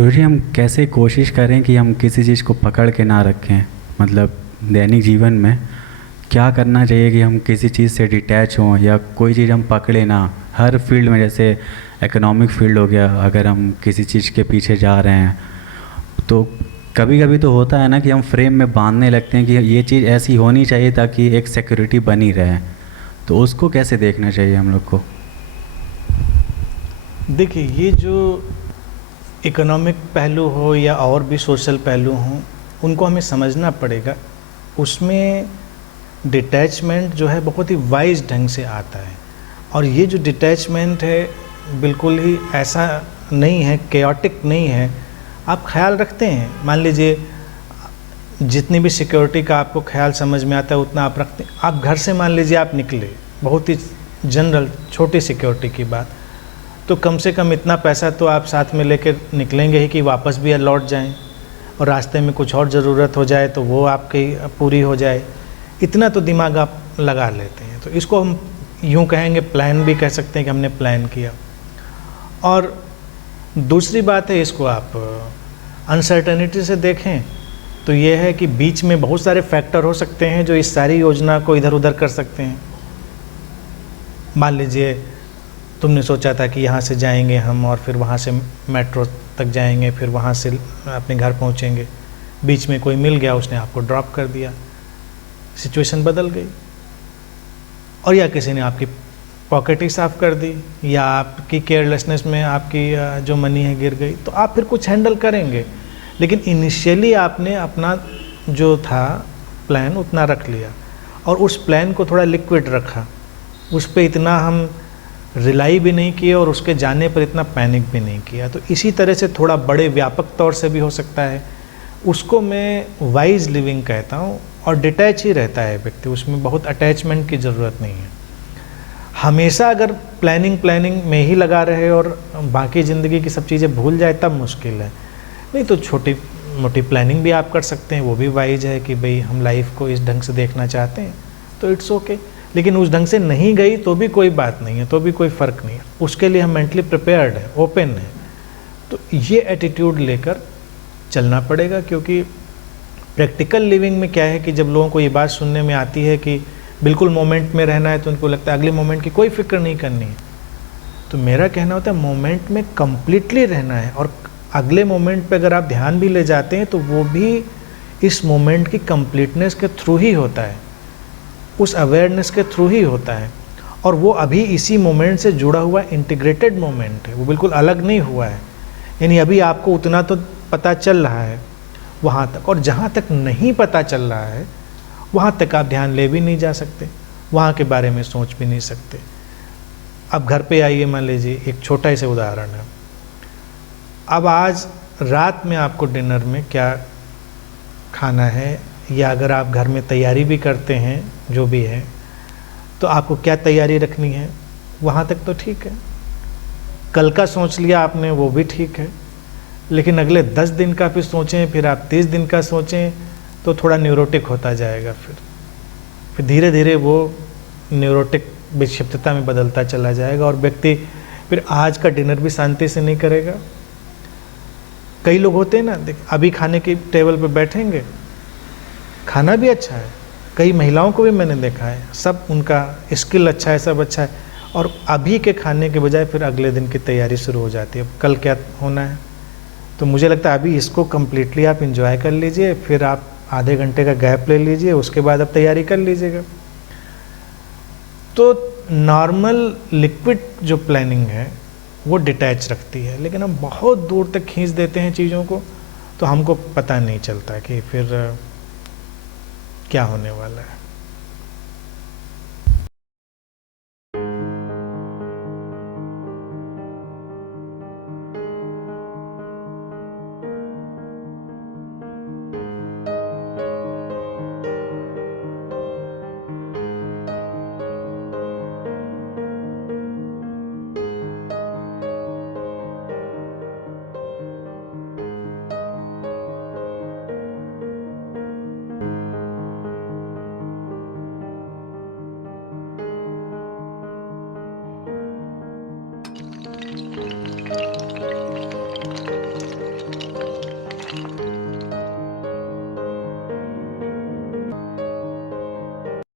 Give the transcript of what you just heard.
गुरुजी, हम कैसे कोशिश करें कि हम किसी चीज़ को पकड़ के ना रखें? मतलब दैनिक जीवन में क्या करना चाहिए कि हम किसी चीज़ से डिटैच हों या कोई चीज़ हम पकड़े ना? हर फील्ड में, जैसे इकोनॉमिक फील्ड हो गया, अगर हम किसी चीज़ के पीछे जा रहे हैं तो कभी कभी तो होता है ना कि हम फ्रेम में बांधने लगते हैं कि ये चीज़ ऐसी होनी चाहिए ताकि एक सिक्योरिटी बनी रहे। तो उसको कैसे देखना चाहिए हम लोग को? देखिए, ये जो इकोनॉमिक पहलू हो या और भी सोशल पहलू हों, उनको हमें समझना पड़ेगा। उसमें डिटैचमेंट जो है बहुत ही वाइज ढंग से आता है, और ये जो डिटैचमेंट है बिल्कुल ही ऐसा नहीं है, केओटिक नहीं है। आप ख्याल रखते हैं, मान लीजिए जितनी भी सिक्योरिटी का आपको ख्याल समझ में आता है उतना आप रखते हैं। आप घर से मान लीजिए आप निकले, बहुत ही जनरल छोटी सिक्योरिटी की बात, तो कम से कम इतना पैसा तो आप साथ में लेकर निकलेंगे ही कि वापस भी लौट जाएं, और रास्ते में कुछ और ज़रूरत हो जाए तो वो आपकी पूरी हो जाए। इतना तो दिमाग आप लगा लेते हैं। तो इसको हम यूँ कहेंगे, प्लान भी कह सकते हैं कि हमने प्लान किया। और दूसरी बात है, इसको आप अनसर्टेनिटी से देखें तो ये है कि बीच में बहुत सारे फैक्टर हो सकते हैं जो इस सारी योजना को इधर उधर कर सकते हैं। मान लीजिए तुमने सोचा था कि यहाँ से जाएंगे हम और फिर वहाँ से मेट्रो तक जाएंगे, फिर वहाँ से अपने घर पहुँचेंगे, बीच में कोई मिल गया, उसने आपको ड्रॉप कर दिया, सिचुएशन बदल गई। और या किसी ने आपकी पॉकेट ही साफ़ कर दी, या आपकी केयरलेसनेस में आपकी जो मनी है गिर गई, तो आप फिर कुछ हैंडल करेंगे। लेकिन इनिशियली आपने अपना जो था प्लान उतना रख लिया, और उस प्लान को थोड़ा लिक्विड रखा, उस पर इतना हम रिलाई भी नहीं किया और उसके जाने पर इतना पैनिक भी नहीं किया। तो इसी तरह से थोड़ा बड़े व्यापक तौर से भी हो सकता है। उसको मैं वाइज लिविंग कहता हूँ, और डिटैच ही रहता है व्यक्ति, उसमें बहुत अटैचमेंट की ज़रूरत नहीं है। हमेशा अगर प्लानिंग में ही लगा रहे और बाकी ज़िंदगी की सब चीज़ें भूल जाए तब मुश्किल है। नहीं तो छोटी मोटी प्लानिंग भी आप कर सकते हैं, वो भी वाइज है कि भाई हम लाइफ को इस ढंग से देखना चाहते हैं तो इट्स ओके। लेकिन उस ढंग से नहीं गई तो भी कोई बात नहीं है, तो भी कोई फ़र्क नहीं है। उसके लिए हम मेंटली प्रिपेयर्ड है, ओपन है। तो ये एटीट्यूड लेकर चलना पड़ेगा, क्योंकि प्रैक्टिकल लिविंग में क्या है कि जब लोगों को ये बात सुनने में आती है कि बिल्कुल मोमेंट में रहना है, तो उनको लगता है अगले मोमेंट की कोई फिक्र नहीं करनी है। तो मेरा कहना होता है मोमेंट में कम्प्लीटली रहना है, और अगले मोमेंट पे अगर आप ध्यान भी ले जाते हैं तो वो भी इस मोमेंट की कंप्लीटनेस के थ्रू ही होता है, उस अवेयरनेस के थ्रू ही होता है। और वो अभी इसी मोमेंट से जुड़ा हुआ इंटीग्रेटेड मोमेंट है, वो बिल्कुल अलग नहीं हुआ है। यानी अभी आपको उतना तो पता चल रहा है वहाँ तक, और जहाँ तक नहीं पता चल रहा है वहाँ तक आप ध्यान ले भी नहीं जा सकते, वहाँ के बारे में सोच भी नहीं सकते। अब घर पे आइए, मान लीजिए एक छोटा सा उदाहरण है। अब आज रात में आपको डिनर में क्या खाना है, या अगर आप घर में तैयारी भी करते हैं जो भी है, तो आपको क्या तैयारी रखनी है, वहाँ तक तो ठीक है। कल का सोच लिया आपने, वो भी ठीक है। लेकिन अगले 10 दिन का फिर सोचें, फिर आप 30 दिन का सोचें, तो थोड़ा न्यूरोटिक होता जाएगा। फिर धीरे धीरे वो न्यूरोटिक विक्षिप्तता में बदलता चला जाएगा, और व्यक्ति फिर आज का डिनर भी शांति से नहीं करेगा। कई लोग होते हैं ना, देख अभी खाने की टेबल पे बैठेंगे, खाना भी अच्छा है, कई महिलाओं को भी मैंने देखा है, सब उनका स्किल अच्छा है, सब अच्छा है, और अभी के खाने के बजाय फिर अगले दिन की तैयारी शुरू हो जाती है, कल क्या होना है। तो मुझे लगता है अभी इसको कम्प्लीटली आप इंजॉय कर लीजिए, फिर आप आधे घंटे का गैप ले लीजिए, उसके बाद आप तैयारी कर लीजिएगा। तो नॉर्मल लिक्विड जो प्लानिंग है वो डिटैच रखती है, लेकिन हम बहुत दूर तक खींच देते हैं चीज़ों को, तो हमको पता नहीं चलता कि फिर क्या होने वाला है।